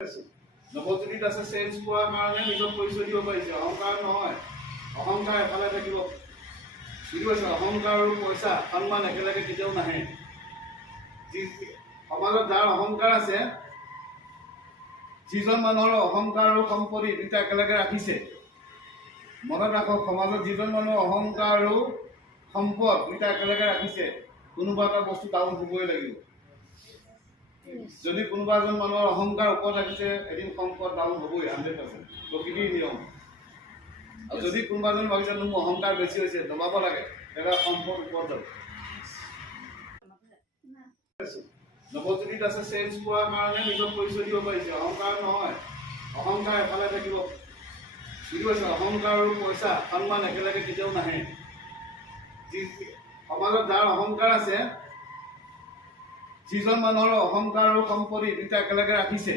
নৱজ্যোতিত আছে চেঞ্জ পোৱাৰ কাৰণে নিজক পৰিচয় দিব পাৰিছে। অহংকাৰ নহয়, অহংকাৰ এফালে থাকিব। বুজি পাইছে? অহংকাৰ আৰু পইচা সন্মান একেলগে কেতিয়াও নাহে। সমাজত যাৰ অহংকাৰ আছে, যিজন মানুহৰ অহংকাৰ আৰু সম্পত্তি দুটা একেলগে ৰাখিছে, মনত ৰাখক, সমাজত যিজন মানুহৰ অহংকাৰ আৰু সম্পদ দুটা একেলগে ৰাখিছে, কোনোবা এটা বস্তু ডাউন হ'বই লাগিব। যদি কোনোবা এজন মানুহৰ অহংকাৰ ওপৰত ৰাখিছে, এদিন সম্পদ ডাউন হ'বই 100%, প্ৰকৃতিৰ নিয়ম। আৰু যদি কোনোবা এজন ভাবিছে মোৰ অহংকাৰ বেছি হৈছে, দবাব লাগে, তেতিয়া সম্পদ ওপৰত যাব। নৱজ্যোতিত আছে চেঞ্জ পোৱাৰ কাৰণে নিজক পৰিচয় দিব পাৰিছে। অহংকাৰ নহয়, অহংকাৰ এফালে থাকিব। বুজি পাইছে? অহংকাৰ আৰু পইচা সন্মান একেলগে কেতিয়াও নাহে। সমাজত যাৰ অহংকাৰ আছে, যিজন মানুহৰ অহংকাৰ আৰু সম্পত্তি দুটা একেলগে ৰাখিছে,